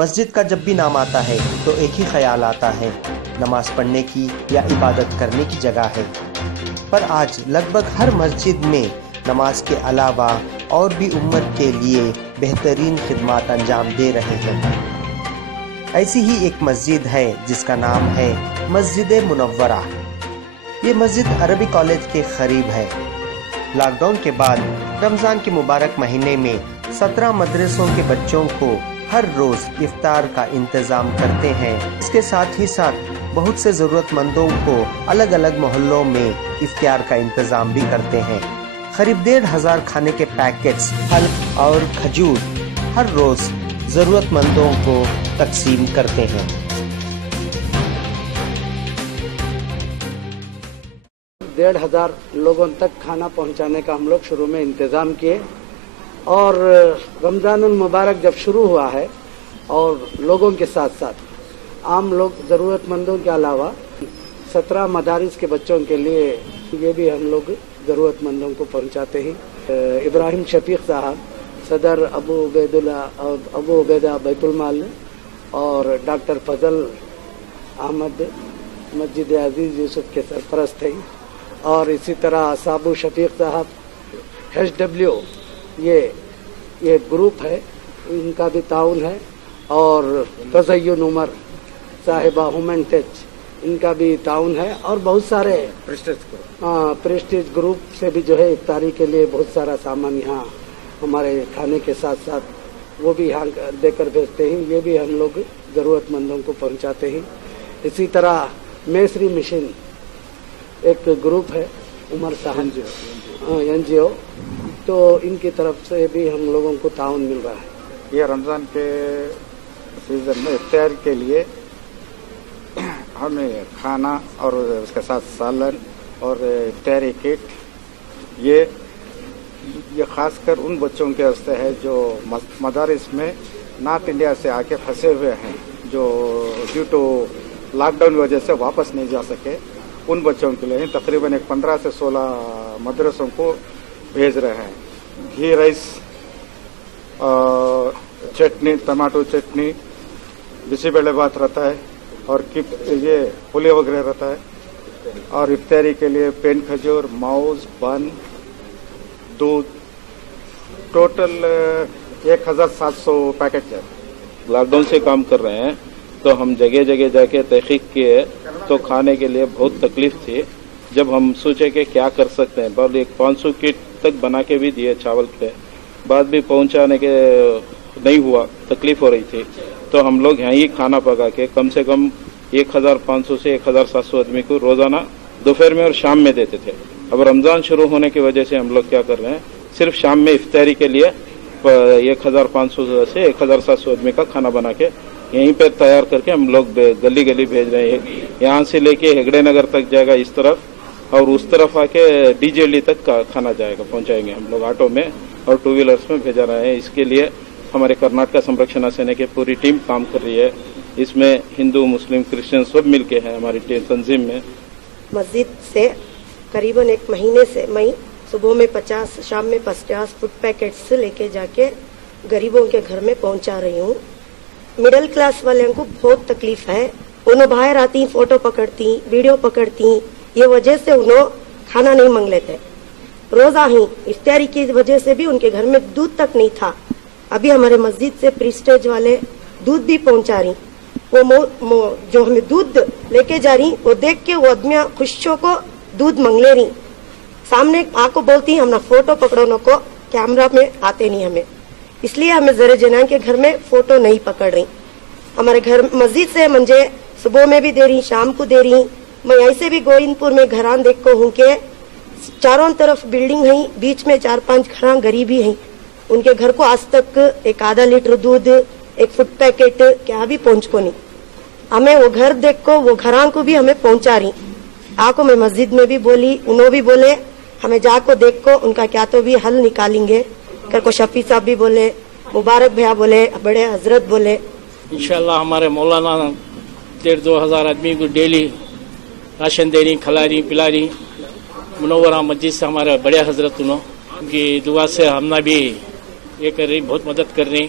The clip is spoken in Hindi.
मस्जिद का जब भी नाम आता है तो एक ही ख्याल आता है, नमाज पढ़ने की या इबादत करने की जगह है। पर आज लगभग हर मस्जिद में नमाज के अलावा और भी उम्मत के लिए बेहतरीन खिदमत अंजाम दे रहे हैं। ऐसी ही एक मस्जिद है जिसका नाम है मस्जिद मुनव्वरा। ये मस्जिद अरबी कॉलेज के करीब है। लॉकडाउन के बाद रमज़ान के मुबारक महीने में 17 मदरसों के बच्चों को हर रोज़ इफ्तार का इंतज़ाम करते हैं। इसके साथ ही साथ बहुत से ज़रूरतमंदों को अलग अलग मोहल्लों में इफ्तार का इंतज़ाम भी करते हैं। करीब 1,500 खाने के पैकेट्स, फल और खजूर हर रोज़ ज़रूरतमंदों को तकसीम करते हैं। 1,500 लोगों तक खाना पहुंचाने का हम लोग शुरू में इंतज़ाम किए और रमज़ानुल मुबारक जब शुरू हुआ है और लोगों के साथ साथ आम लोग ज़रूरतमंदों के अलावा 17 मदारिस के बच्चों के लिए ये भी हम लोग ज़रूरतमंदों को पहुंचाते हैं। इब्राहिम शफीक साहब, सदर अबू उबैदा बैतुल माल और डॉक्टर फजल अहमद मस्जिद अजीज़ यूसुफ के सरपरस्त हैं और इसी तरह साबू शफीक साहब HW ये ग्रुप है, इनका भी ताउन है और तज़य्युन उमर साहिबा ह्यूमन टच इनका भी ताउन है और बहुत सारे प्रेस्टीज ग्रुप से भी जो है इफ्तारी के लिए बहुत सारा सामान यहाँ हमारे खाने के साथ साथ वो भी यहाँ देकर भेजते हैं। ये भी हम लोग ज़रूरतमंदों को पहुँचाते हैं। इसी तरह मेसरी मिशन एक ग्रुप है, उमर साहब NGO, तो इनकी तरफ से भी हम लोगों को ताउन मिल रहा है। ये रमज़ान के सीज़न में इफ्तार के लिए हमें खाना और उसके साथ सालन और इफ्तारी किट ये खासकर उन बच्चों के वास्ते है जो मदारिस में नॉर्थ इंडिया से आके फंसे हुए हैं, जो ड्यू टू लॉकडाउन की वजह से वापस नहीं जा सके। उन बच्चों के लिए तकरीबन 15 से 16 मदरसों को भेज रहे हैं। घी राइस, चटनी, टमाटो चटनी, बिसीबेले भात रहता है और ये पुलिया वगैरह रहता है और इफ्तारी के लिए पेन खजूर, माउस, बन, दूध, टोटल 1,700 पैकेट है। लॉकडाउन से काम कर रहे हैं तो हम जगह जगह जाके तहकीक किए तो खाने के लिए बहुत तकलीफ थी। जब हम सोचे कि क्या कर सकते हैं, बस एक 500 किट तक बना के भी दिए चावल के बाद भी पहुंचाने के नहीं हुआ, तकलीफ हो रही थी। तो हम लोग यहाँ ही खाना पका के कम से कम 1,500 से 1,700 आदमी को रोजाना दोपहर में और शाम में देते थे। अब रमजान शुरू होने की वजह से हम लोग क्या कर रहे हैं, सिर्फ शाम में इफ्तारी के लिए 1,500 से 1,700 आदमी का खाना बना के यहीं पर तैयार करके हम लोग गली गली भेज रहे हैं। यहाँ से लेके हेगड़े नगर तक जाएगा इस तरफ और उस तरफ आके DJL तक का खाना जाएगा, पहुंचाएंगे हम लोग ऑटो में और 2 व्हीलर्स में भेजा रहे हैं। इसके लिए हमारे कर्नाटक संरक्षण सेना की पूरी टीम काम कर रही है। इसमें हिंदू, मुस्लिम, क्रिश्चियन सब मिलके हैं हमारी टीम तंजीम में। मस्जिद से करीबन 1 महीने से मैं सुबह में 50, शाम में 50 फूड पैकेट्स लेके जाके गरीबों के घर में पहुंचा रही हूँ। मिडिल क्लास वालों को बहुत तकलीफ है। उन्होंने बाहर आती, फोटो पकड़ती, वीडियो पकड़ती, ये वजह से उन्होंने खाना नहीं मांग लेते। रोजा ही इफ्तारी की वजह से भी उनके घर में दूध तक नहीं था। अभी हमारे मस्जिद से प्रीस्टेज वाले दूध भी पहुंचा रही। वो जो हमें दूध लेके जा रही, वो देख के वो आदमियां खुशियों को दूध मांग ले रही। सामने आको बोलती हम ना फोटो पकड़ो को, कैमरा में आते नहीं हमें, इसलिए हमें जरे जना के घर में फोटो नहीं पकड़ रही। हमारे घर मस्जिद से मुझे सुबह में भी दे रही, शाम को दे रही। मैं ऐसे भी गोविंदपुर में घरान देख को हूँ के चारों तरफ बिल्डिंग है, बीच में 4-5 घरा गरीबी है। उनके घर को आज तक एक आधा लीटर दूध, एक फूड पैकेट क्या भी पहुंच को नहीं। हमें वो घर देख को, वो घरा को भी हमें पहुंचा रही। आको मैं मस्जिद में भी बोली, उन्होंने भी बोले हमें जाको देख को उनका क्या तो भी हल निकालेंगे। कर को शफी साहब भी बोले, मुबारक भैया बोले, बड़े हजरत बोले। इंशाल्लाह हमारे मौलाना 1,500-2,000 आदमी को डेली राशन दे रही, खिला रही, पिला रही। मुनव्वरा मस्जिद से हमारे बड़े हजरत उनकी दुआ से हमने भी ये कर रही, बहुत मदद कर रही।